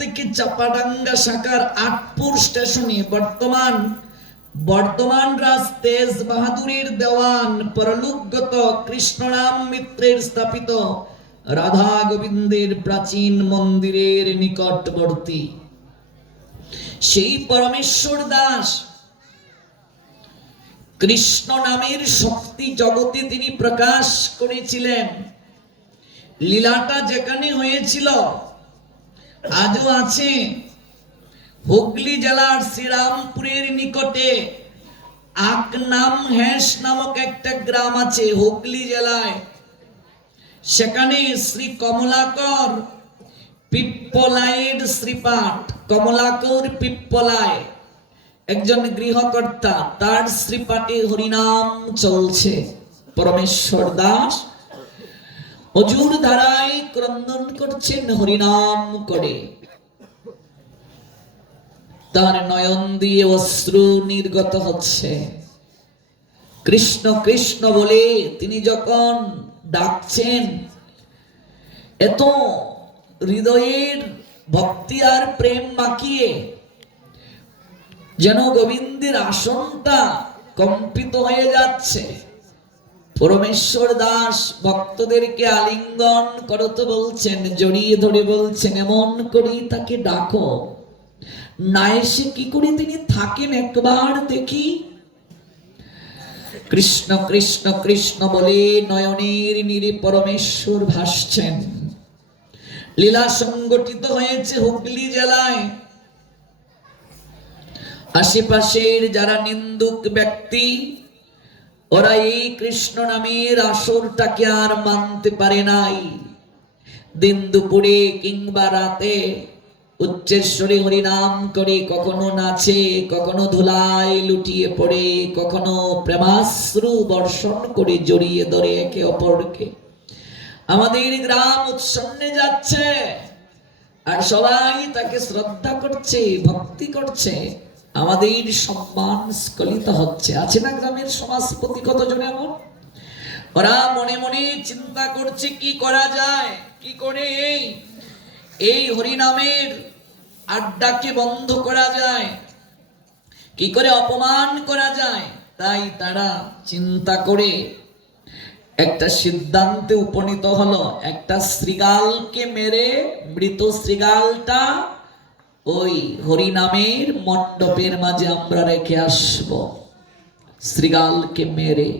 থেকে চাপাডাঙ্গা শাখার আটপুর স্টেশনে বর্তমান রাজ তেজ বাহাদুরের দেওয়ান পরলোকগত কৃষ্ণরাম মিত্রের স্থাপিত রাধা গোবিন্দের প্রাচীন মন্দিরের নিকটবর্তী সেই পরমেশ্বর দাস কৃষ্ণ নামের শক্তি জগতে তিনি প্রকাশ করেছিলেন। লীলাটা যেখানে হয়েছিল আজও আছে। হুগলি জেলার শ্রীরামপুরের নিকটে আকনাম হ্যাস নামক একটা গ্রাম আছে হুগলি জেলায়। সেখানে শ্রী কমলাকর পিপ্পলাইয়ের শ্রীপাঠ, কমলাকর পিপ্পলায় একজন গৃহকর্তা, তার শ্রীপাঠে হরিনাম চলছে। পরমেশ্বর দাস অজুর ধারায় ক্রন্দন করছেন হরিনাম করে। তার নয়ন দিয়ে অশ্রু নির্গত হচ্ছে। কৃষ্ণ কৃষ্ণ বলে তিনি যখন ডাকছেন, এত হৃদয়ের ভক্তি আর প্রেম মাখিয়ে যেন গোবিন্দের আসনটা কম্পিত হয়ে যাচ্ছে। পরমেশ্বর দাস ভক্তদেরকে আলিঙ্গন করতে বলছেন, জড়িয়ে ধরে বলছেন, এমন করেই তাকে ডাকো, না এসে কি করে তিনি থাকেন একবার দেখি। কৃষ্ণ কৃষ্ণ কৃষ্ণ বলে নয়নের নীরে পরমেশ্বর ভাসছেন। লীলা সংগঠিত হয়েছে হুগলি জেলায়। আশেপাশের যারা নিন্দুক ব্যক্তি, ওরা এই কৃষ্ণ নামের আসরটাকে আর মানতে পারে নাই। দিন দুপুরে কিংবা রাতে উচ্চেশ্বরে হরিনাম করে কখনো নাচে, কখনো ধুলায় লুটিয়ে পড়ে, কখনো প্রেমাশ্রু বর্ষণ করে জড়িয়ে ধরে একে অপরকে। আমাদের গ্রাম উৎসন্নে যাচ্ছে আর সবাই তাকে শ্রদ্ধা করছে, ভক্তি করছে। আমাদের সম্মান স্খলিত হচ্ছে। আছে না গ্রামের সমাজপতি কতজন এমন? ওরা মনে মনে চিন্তা করছে কি করা যায়, কি করে এই হরিনামের আড্ডাকে বন্ধ করা যায়, কি করে অপমান করা যায়। তাই তারা চিন্তা করে একটা সিদ্ধান্তে উপনীত হলো, একটা শৃগালকে মেরে মৃত শৃগালটা ওই হরিনামের মণ্ডপের মাঝে আমরা রেখে আসব। শৃগালকে মেরে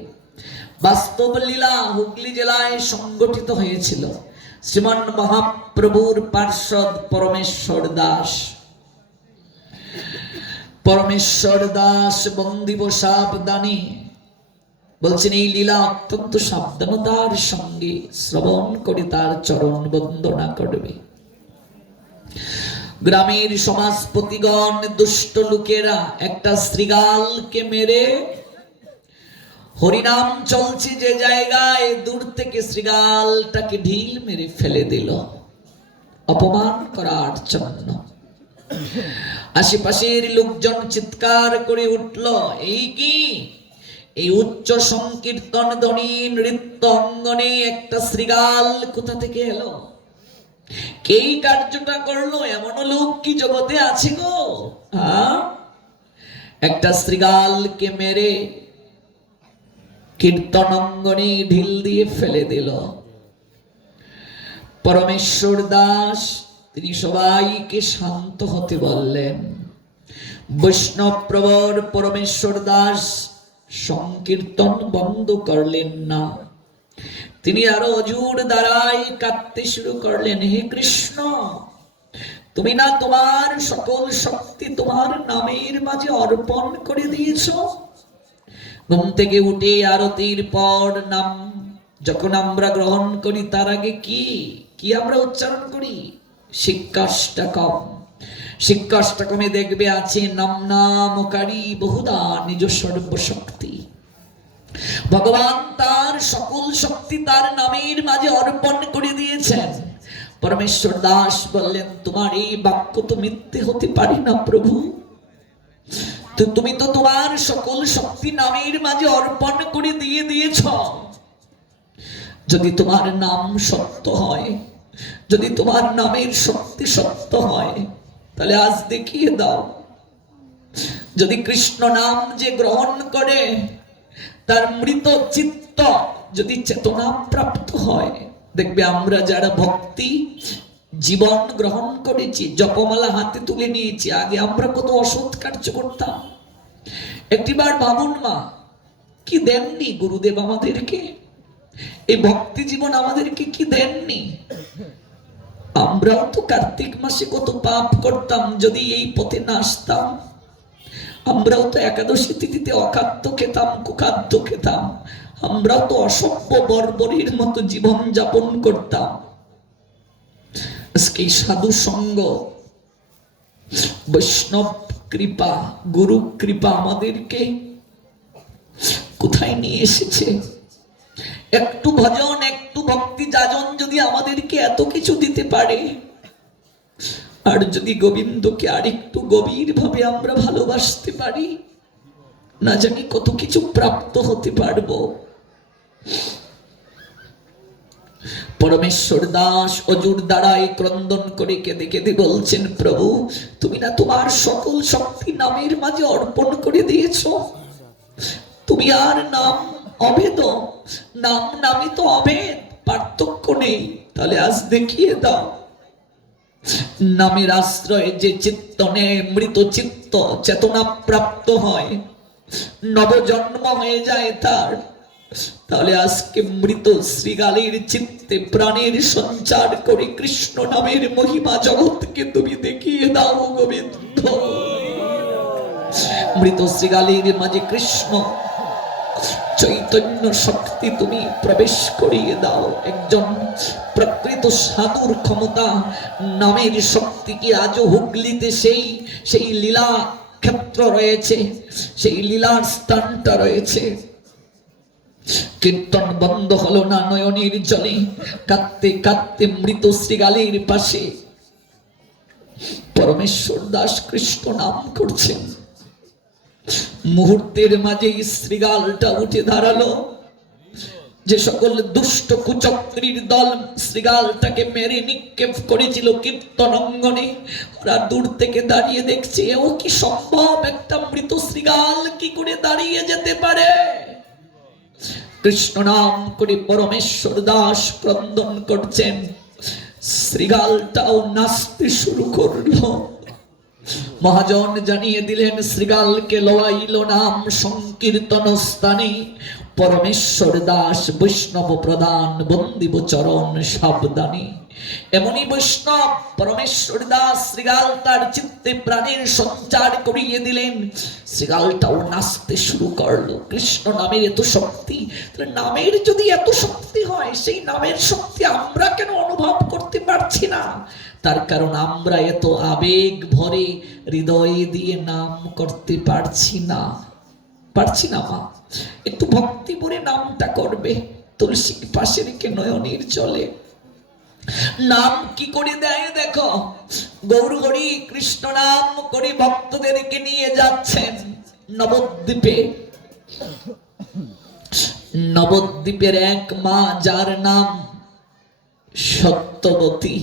বাস্তব লীলা হুগলি জেলায় সংগঠিত হয়েছিল। শ্রীমান মহাপ্রভুর পার্ষদ পরমেশ্বর দাস বন্দিব সাবধানে বলছেন, এই লীলা অত্যন্ত সাবধানতার সঙ্গে শ্রবণ করে তার চরণ বন্দনা করবে। গ্রামের সমাজপতিগণ, দুষ্ট লোকেরা একটা শৃগালকে মেরে, হরিনাম চলছে যে জায়গায়, দূর থেকে শৃগালটাকে ঢিল মেরে ফেলে দিল অপমান করার জন্য। আশেপাশের লোকজন চিৎকার করে উঠল, এই কি, এই উচ্চ সংকীর্তন ধ্বনি নৃত্য অঙ্গনে একটা শৃগাল কোথা থেকে এলো? কে কার্যটা করলো? এমন লোক কি জগতে আছে গো? একটা শৃগালকে মেরে কীর্তন অঙ্গনে ঢিল দিয়ে ফেলে দিল। পরমেশ্বর দাস তিনি সবাইকে শান্ত হতে বললেন। বৈষ্ণব প্রবর পরমেশ্বর দাস সংকীর্তন বন্ধ করলেন না। তিনি আরো অজুর দ্বারাই কাঁদতে শুরু করলেন, হে কৃষ্ণ, তুমি না তোমার সকল শক্তি তোমার নামের মাঝে অর্পণ করে দিয়েছ। ঘুম থেকে উঠে আরতির পর নাম যখন আমরা গ্রহণ করি, তার আগে কি আমরা উচ্চারণ করি? শিক্ষাষ্টকম। শিক্ষাষ্টকমে দেখবে আছে, নাম নামকারী বহুদা নিজ সর্বশক্তি। ভগবান তার সকল শক্তি তার নামের মাঝে অর্পণ করে দিয়েছেন। পরমেশ্বর দাস বললেন, তোমার এই বাক্য তো মিথ্যে হতে পারে না প্রভু। তুমি তো তোমার সকল শক্তি নামের মাঝে অর্পণ করে দিয়েছ। যদি তোমার নাম সত্য হয়, যদি তোমার নামের শক্তি সত্য হয় তাহলে আজ দেখিয়ে দাও। যদি কৃষ্ণ নাম যে গ্রহণ করে তার মৃত চিত্ত যদি চেতনা প্রাপ্ত হয়, দেখবে আমরা যারা ভক্তি জীবন গ্রহণ করেছি, জপমালা হাতে তুলে নিয়েছি, আগে আমরা কত অসৎ কার্য করতাম। একটিবার ভাবুন মা, কি দেননি গুরুদেব আমাদেরকে, এই ভক্তি জীবন আমাদেরকে কি দেননি। আমরাও তো কার্তিক মাসে কত পাপ করতাম যদি এই পথে না আসতাম। আমরাও তো একাদশী তিথিতে অখাদ্য খেতাম, কুখাদ্য খেতাম। আমরাও তো অসভ্য বর্বরীর মতো জীবন যাপন করতাম। আজকে সাধু সঙ্গ, বৈষ্ণব কৃপা, গুরু কৃপা আমাদেরকে কোথায় নিয়ে এসেছে। একটু ভজন, একটু ভক্তি যাজন যদি আমাদেরকে এত কিছু দিতে পারে, আর যদি গোবিন্দকে আরেকটু গভীর ভাবে আমরা ভালোবাসতে পারি, না জানি কত কিছু প্রাপ্ত হতে পারবো। পরমেশ্বর দাস অজুর দ্বারাই ক্রন্দন করে কেঁদে কেঁদে বলছেন, প্রভু তুমি না তোমার সকল শক্তি নামের মাঝে অর্পণ করে দিয়েছ। তুমি আর নাম অভেদ, নাম নামে তো অভেদ, পার্থক্য নেই। তাহলে আজ দেখিয়ে দাও, নামের আশ্রয়ে যে চিত্ত নেয়, মৃত চিত্ত চেতনা প্রাপ্ত হয়, নবজন্ম হয়ে যায় তার। তাহলে আজকে মৃত শ্রীগালের চিত্তে প্রাণের সঞ্চার করে কৃষ্ণ নামের মহিমা জগৎকে তুমি দেখিয়ে দাও গোবিন্দ। মৃত শ্রীগালের মাঝে কৃষ্ণ চৈতন্য শক্তি তুমি প্রবেশ করিয়ে দাও। একজন প্রকৃত সাধুর ক্ষমতা নামের শক্তি কি আজও হুগলিতে সেই লীলা ক্ষেত্র রয়েছে, সেই লীলার স্থানটা রয়েছে। কীর্তন বন্ধ হলো না, নয়নের জলে কাঁদতে কাঁদতে মৃত শ্রীগালের পাশে পরমেশ্বর দাস কৃষ্ণ নাম করছেন। মুহূর্তের মাঝে শ্রীগালটা উঠে দাঁড়ালো। যে সকল দুষ্ট কুচক্রীর দল শ্রীগালটাকে মেরে নিক্ষেপ করেছিল কীর্তন অঙ্গনে, ওরা দূর থেকে দাঁড়িয়ে দেখছে, ও কি সম্ভব, একটা মৃত শ্রীগাল কি করে দাঁড়িয়ে যেতে পারে। কৃষ্ণ নাম করে পরমেশ্বর দাস ক্রন্দন করছেন। শ্রীগালটাও নাচতে শুরু করলো। মহাজন জানিয়ে দিলেন, শ্রীগালকে লওয়াইল নাম সংকীর্তন স্থানে, পরমেশ্বর দাস বৈষ্ণব প্রদান বন্দিব চরণ সাবধানে। এমনই বৈষ্ণব পরমেশ্বর দাস শ্রীগাল তার চিত্তে প্রাণের সঞ্চার করিয়ে দিলেন। শ্রীগালটাও নাচতে শুরু করলো। কৃষ্ণ নামের এত শক্তি, নামের যদি এত শক্তি হয়, সেই নামের শক্তি আমরা কেন অনুভব করতে পারছি না? তার কারণ আমরা এত আবেগ ভরে হৃদয় দিয়ে নাম করতে পারছি না। মা, একটু ভক্তি ভরে নামটা করবে। তুলসী পাশে রেখে নয়নের জলে নাম কি করে দেয় দেখো। গৌর হরি কৃষ্ণ নাম করে ভক্তদেরকে নিয়ে যাচ্ছেন নবদ্বীপে। নবদ্বীপের এক মা, যার নাম সত্যবতী।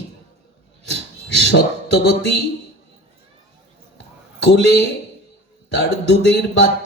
সত্যবতী কোলে তার দুধের বাচ্চা